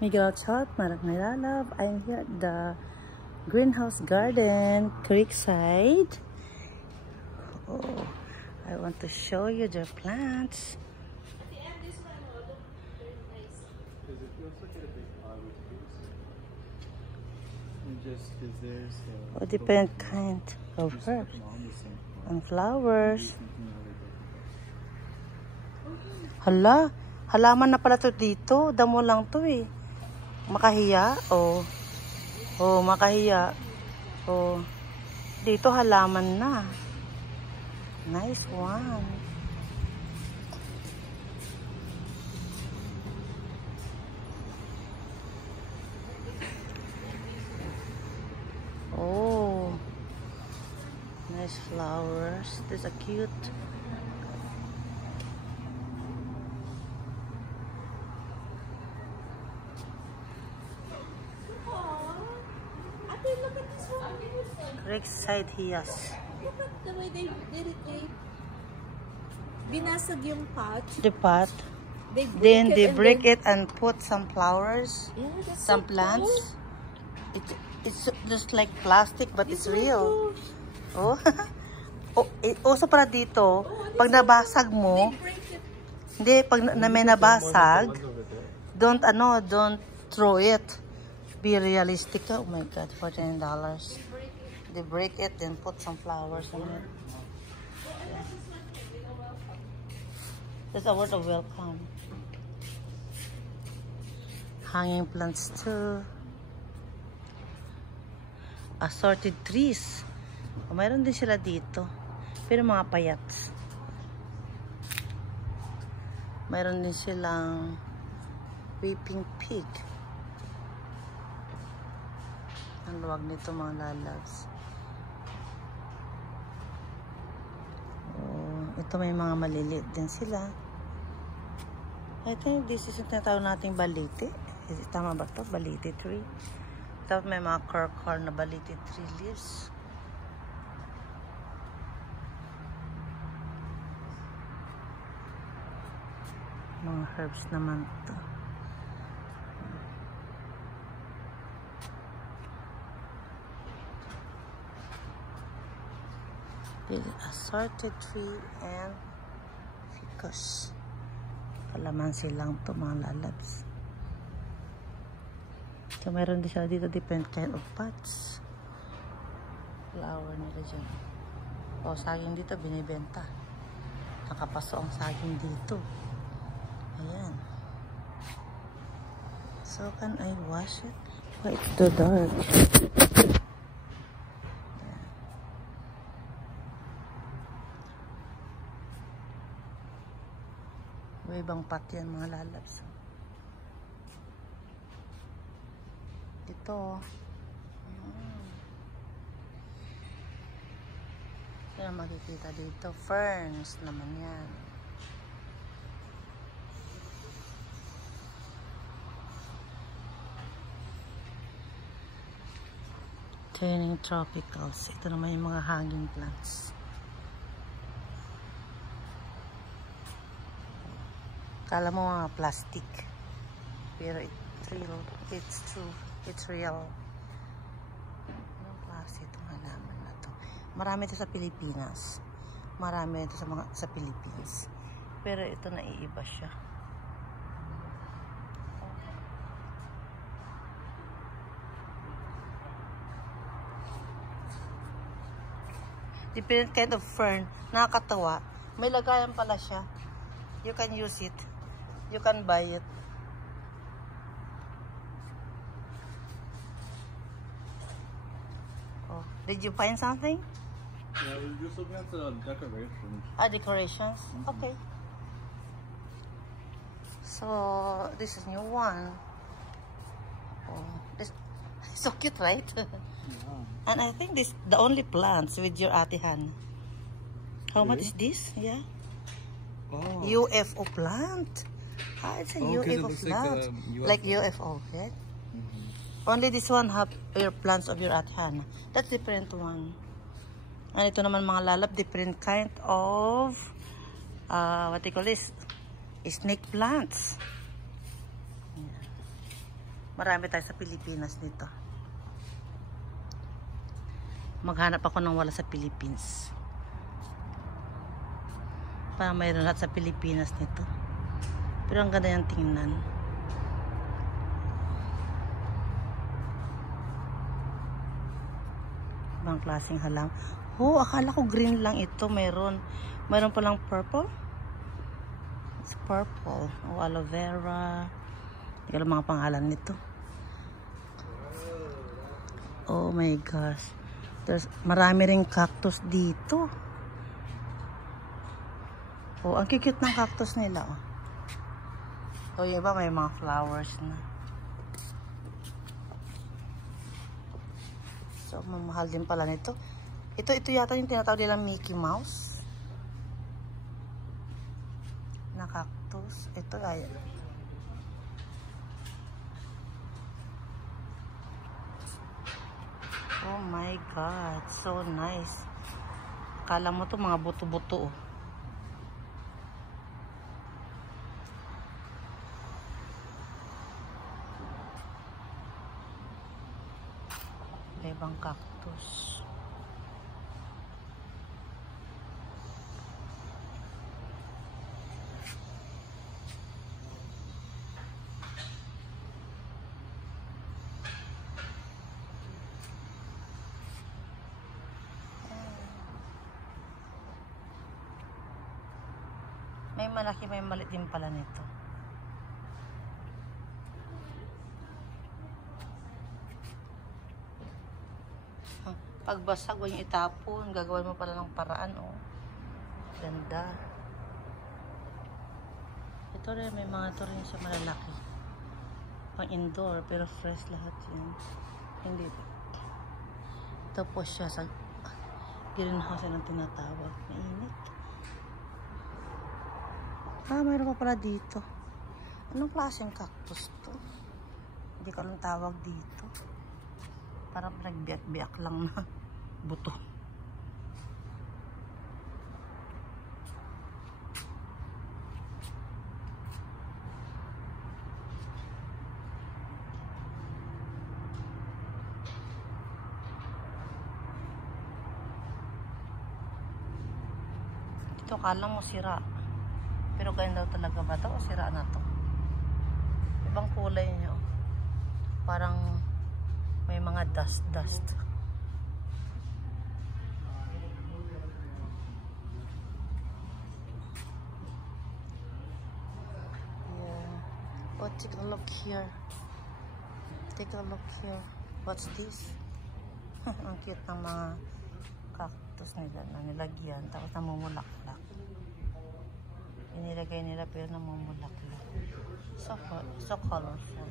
Miguel Chat, Marak Love. I'm here at the greenhouse garden, Creekside. Oh, I want to show you the plants. At the end, this one will look very nice. Because if you also get a big pot with this, and just because there's Different kind of herbs and flowers. Hala, halaman na pala to dito. Damo lang to eh. Makahiya? Oh. Oh, makahiya. Oh. Dito halaman na. Nice one. Oh. Nice flowers. These are cute. Look at this one. Creekside Hias. Look at the way they did it. They binasag yung pot. The pot. Then They break it and put some flowers, Yeah, that's some so plants. cool. It's just like plastic, but it's so real. cool. Oh, also para dito, pag nabasag mo, They break it. hindi, pag may nabasag, don't throw it. Be realistic. Oh my God, $49. They break it, then put some flowers on it. Yeah. That's a word of welcome. Hanging plants too. Assorted trees. Oh, mayroon din sila dito. Pero mga payat. Mayroon din silang weeping pig. Ang luwag nito mga lalabs. Oh, ito may mga maliliit din sila. I think this is yung tinatawag nating baliti. Tama ba ito? Baliti tree. Tapos may mga car na baliti tree leaves. Mga herbs naman ito. Assorted tree and ficus. Kalamansi lang to mga lalabs. So meron din sila dito different kind of pots. Flower nila dyan. O saging dito binibenta. Nakapaso ang saging dito. Ayan. So can I wash it? Oh, it's too dark. May ibang pot yan mga lalabs. Ito. Sino makikita dito? Ferns naman yan. Turning tropicals. Ito naman yung mga hanging plants. Kala mo mga plastic. Pero it's true. It's real. Anong klase itong halaman na to? Marami ito sa Pilipinas. Marami ito sa Philippines. Pero ito naiiba siya. Different kind of fern. Nakakatawa. May lagayan pala siya. You can use it. You can buy it. Oh, did you find something? Yeah, we're just looking at the decorations. Decorations? Okay. So, this is new one. Oh, this is so cute, right? Yeah. And I think this the only plants with your atihan. How much is this? Yeah. Oh. UFO plant. Ah, it's a UFO plant. Like UFO, yeah? Only this one have your plants of your atihan. That's different one. And ito naman mga lalap, different kind of what do you call this? Snake plants. Marami tayo sa Pilipinas nito. Maghanap ako ng wala sa Philippines. Para mayroon lahat sa Pilipinas nito. Pero ang ganda yung tingnan. Ibang klaseng halang. Oh, akala ko green lang ito. Mayroon palang purple. It's purple. Oh, aloe vera. Hindi ko alam mga pangalan nito. Oh my gosh. Marami ring cactus dito. Oh, ang cute ng cactus nila. Oh, yung iba may mga flowers na. So, mamahal din pala nito. Ito yata yung tinatawag nilang Mickey Mouse. Na cactus. Ito ay. Oh my God. So nice. Akala mo to mga buto-buto. Oh. Ibang cactus. May malaki, may maliit din pala nito. Pagbasag, huwag yung itapon. Gagawin mo pala ng paraan, oh. Ganda. Ito rin, may mga ito rin siya malalaki. Pang indoor, pero fresh lahat yun. Hindi. Ito po siya sa greenhouse na tinatawag. Mainit. Ah, mayroon pa pala dito. Anong klaseng cactus to? Hindi ko alam tawag dito. Parang nagbiyak-biyak lang na buto. Ito kala mo sira. Pero ganyan daw talaga ba ito o sira na to? Ibang kulay niya. Parang may mga dust. Yeah. Oh, take a look here. Take a look here. What's this? Ang cute ng mga cactus nila na nilagyan. Tapos namumulaklak. Inilagay nila pero namumulaklak. So colorful.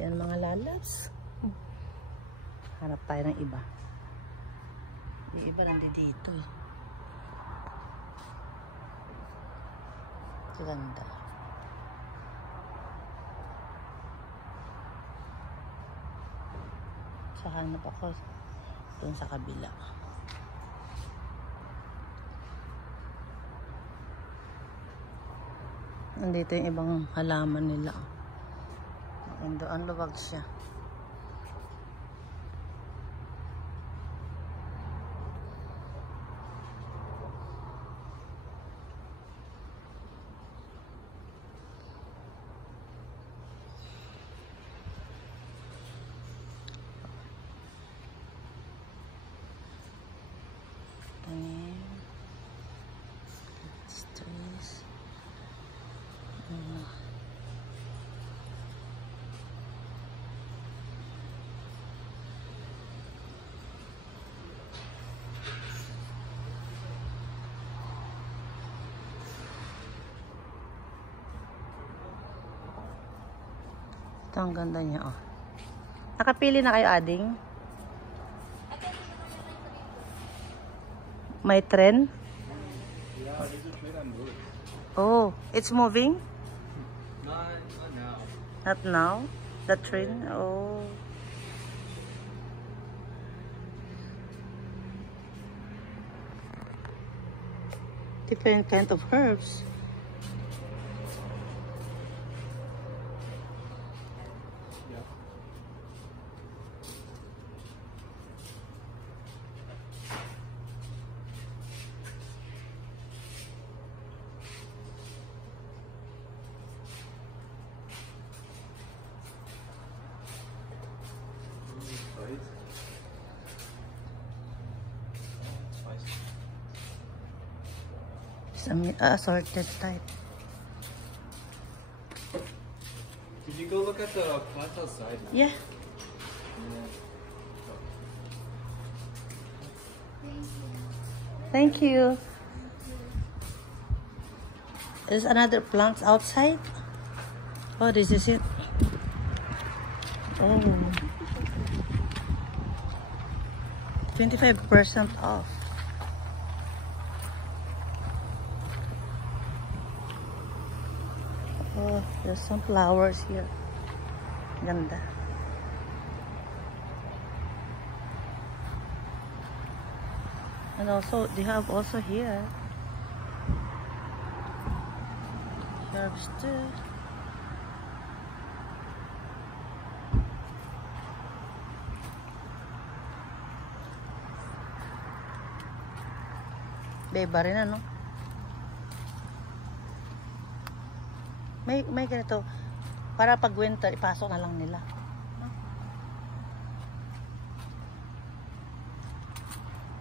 Yan mga lalabs. Hanap tayo ng iba. Yung iba nandito eh. Ganda. So hanap ako dun sa kabila. Nandito yung ibang halaman nila. Ang luwag siya. Tanim. Trees. Ito ang ganda niya, oh. Nakapili na kayo, ading? May trend? Yeah, there's a train on road. Oh, it's moving? Not now. Not now? The train? Oh. Different kind of herbs. It's a assorted type. Did you go look at the plants outside? Yeah. Thank you. There's another plant outside. Oh, this is it. Oh. 25% off. Oh, there's some flowers here. Ganda. And also, they have also here herbs too. Beba rin ano? May ganito. Para pag winter, ipasok na lang nila.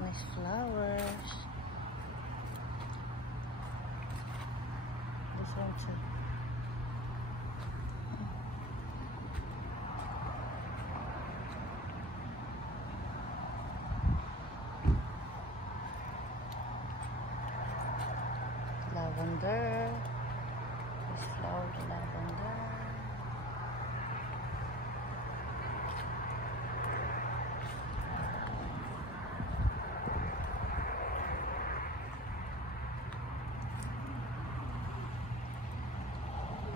Nice flowers. This one too. Lavender. This flower, lavender.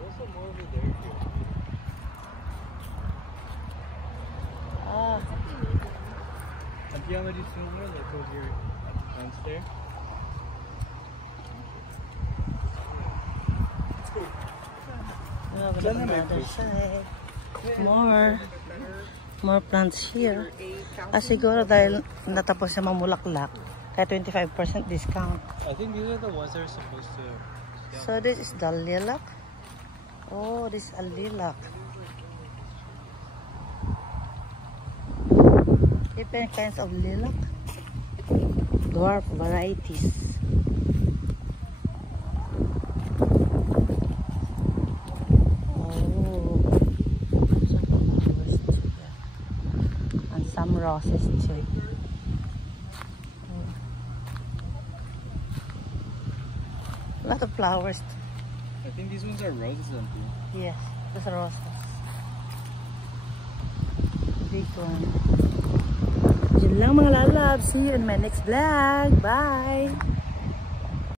There's some more over there too. Ah, Have you already seen one like over here at the fence there? we have another side. More plants here. Siguro dahil natapos sa mamulaklak, kaya 25% discount. I think these are the ones that are supposed to. So this is the lilac. Oh, this is a lilac. Different kinds of lilac. Dwarf varieties. Oh, some flowers too. And some roses too. A lot of flowers too. I think these ones are roses and blue. Yes, those are roses. Big one. Yun lang mga lalabs. See you in my next vlog. Bye!